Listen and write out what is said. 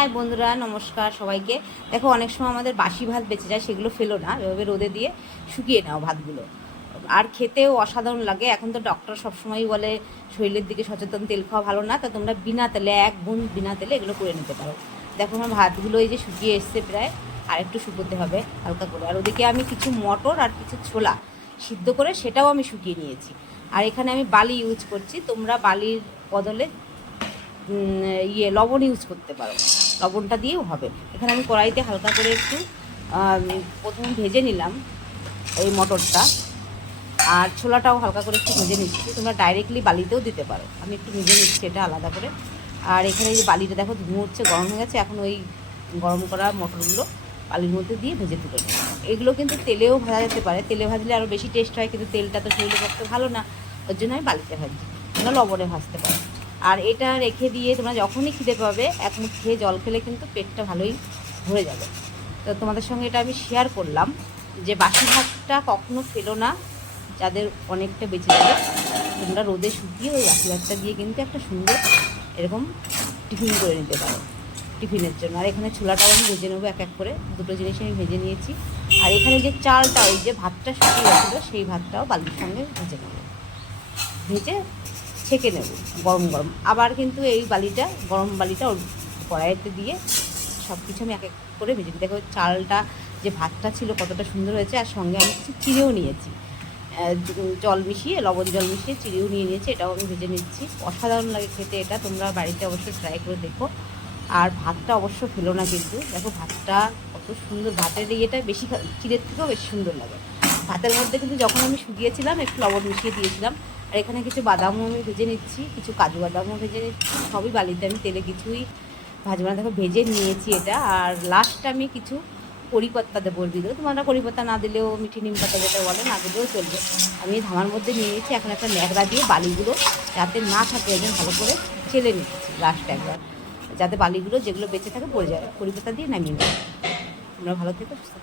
High বন্ধুরা, নমস্কার সবাইকে। দেখো, অনেক সময় আমাদের বাসি ভাত বেঁচে যায়, সেগুলো ফেলো না, এভাবে রোদে দিয়ে শুকিয়ে নাও ভাতগুলো। আর খেতেও অসাধারণ লাগে। এখন তো ডক্টর সবসময়ই বলে শরীরের দিকে সচেতন, তেল খাওয়া ভালো না, তা তোমরা বিনা তেলে, এক বুন বিনা তেলে এগুলো করে নিতে পারো। দেখো, আমার ভাতগুলো এই যে শুকিয়ে এসছে প্রায়, আর একটু শুকোতে হবে হালকা করে। আর ওদিকে আমি কিছু মটর আর কিছু ছোলা সিদ্ধ করে সেটাও আমি শুকিয়ে নিয়েছি। আর এখানে আমি বালি ইউজ করছি, তোমরা বালির বদলে লবণ ইউজ করতে পারো, লবণটা দিয়েও হবে। এখানে আমি কড়াইতে হালকা করে একটু প্রথম ভেজে নিলাম এই মটরটা, আর ছোলাটাও হালকা করে একটু ভেজে নিচ্ছি। তোমরা ডাইরেক্টলি বালিতেও দিতে পারো, আমি একটু ভেজে নিচ্ছি এটা আলাদা করে। আর এখানে এই যে বালিটা দেখো ধুমো হচ্ছে, গরম হয়ে গেছে। এখন ওই গরম করা মটরগুলো বালির মধ্যে দিয়ে ভেজে তুলে নেব। এগুলো কিন্তু তেলেও ভাজা যেতে পারে, তেলে ভাজলে আরও বেশি টেস্ট হয়, কিন্তু তেলটা তো শরীরের পক্ষে ভালো না, ওর জন্য আমি বালিতে ভাজি। তোমরা লবণে ভাজতে পারো। আর এটা রেখে দিয়ে তোমরা যখনই খিদে পাবে এক মুঠ খেয়ে জল খেলে কিন্তু পেটটা ভালোই ভরে যাবে। তো তোমাদের সঙ্গে এটা আমি শেয়ার করলাম যে বাসি ভাতটা কখনো ফেলো না, যাদের অনেকটা বেঁচে যাবে তোমরা রোদে শুকিয়ে ওই বাসি ভাতটা দিয়ে কিন্তু একটা সুন্দর এরকম টিফিন করে নিতে পারো টিফিনের জন্য। আর এখানে ছোলাটাও আমি ভেজে নেবো, এক এক করে দুটো জিনিস আমি ভেজে নিয়েছি। আর এখানে যে চালটা, ওই যে ভাতটা শুকিয়ে গেছিলো, সেই ভাতটাও বালির সঙ্গে ভেজে নেবো, ভেজে ছেঁকে নেব গরম গরম। আবার কিন্তু এই বালিটা, গরম বালিটা ওর কড়াইতে দিয়ে সব কিছু আমি এক এক করে ভেজে দিই। দেখো চালটা, যে ভাতটা ছিল কতটা সুন্দর হয়েছে। আর সঙ্গে আমি কিছু চিড়েও নিয়েছি, জল মিশিয়ে, লবণ জল মিশিয়ে চিড়েও নিয়ে নিয়েছি, এটাও আমি ভেজে নিচ্ছি। অসাধারণ লাগে খেতে এটা, তোমরা বাড়িতে অবশ্যই ট্রাই করে দেখো। আর ভাতটা অবশ্য ফেলো না কিন্তু, দেখো ভাতটা কত সুন্দর, ভাতের ইয়েটা বেশি চিড়ের থেকেও বেশি সুন্দর লাগে। ভাতের মধ্যে কিন্তু যখন আমি শুকিয়েছিলাম একটু লবণ মিশিয়ে দিয়েছিলাম। আর এখানে কিছু বাদামও আমি ভেজে নিচ্ছি, কিছু কাজু বাদামও ভেজে নিচ্ছি, সবই বালিতে, আমি তেলে কিছুই ভাজবো না। দেখো ভেজে নিয়েছি এটা। আর লাস্টে আমি কিছু কড়ি পাত্তা দেবো দিলেও, তোমরা কড়ি পাতা না দিলেও মিঠি নিম পাতা যেটা বলে না দিলেও চলবে। আমি ধামার মধ্যে নিয়ে নিয়েছি। এখন একটা ন্যাকড়া দিয়ে বালিগুলো যাতে না থাকে একদম ভালো করে চেলে নিচ্ছি লাস্টে একবার, যাতে বালিগুলো যেগুলো বেঁচে থাকে পড়ে যায়, কড়ি পাতা দিয়ে নামিয়ে নেবো। তোমরা ভালো থেকো, সুস্থ থেকো।